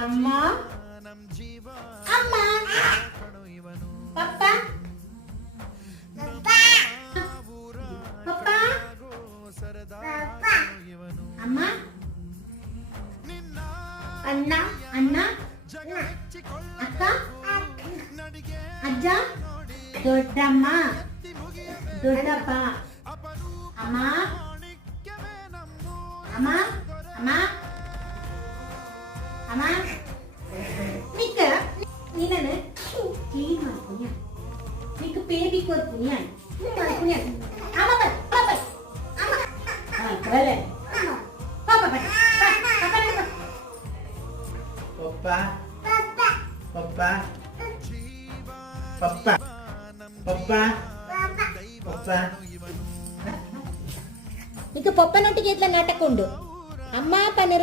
ಅಮ್ಮ ಅಮ್ಮ ಪಪ್ಪ ಪಪ್ಪ ಅಮ್ಮ ಅಣ್ಣ ಅಣ್ಣ ಅಕ್ಕ ಅಜ್ಜ ದೊಡ್ಡಮ್ಮ ದೊಡ್ಡಪ್ಪ ಅಮ್ಮ ಅಮ್ಮ ಅಮ್ಮ ಅಮ್ಮ ನಿಕ್ಕ ನೀನನ್ನು ಕ್ಲೀನ್ ಮಾಡ್ತೀನಿ ನಿಕ್ಕ ಬೇಬಿ ಕೊಡ್ತೀನಿ ಮಾಡ್ತೀನಿ ಅಮ್ಮ ಬರ್ ಪಾಪ ಅಮ್ಮ ಬರಲ್ಲ ಪಾಪ ಬರ್ ಪಪ್ಪ ಪಪ್ಪ ಪಪ್ಪ ಪಪ್ಪ ಪಪ್ಪ ನಿಕ್ಕ ಪಪ್ಪನೊಟ್ಟಿಗೆ ಇದ್ಲ ನಾಟಕ ಉಂಡು ಅಮ್ಮ ಪನ್ನರ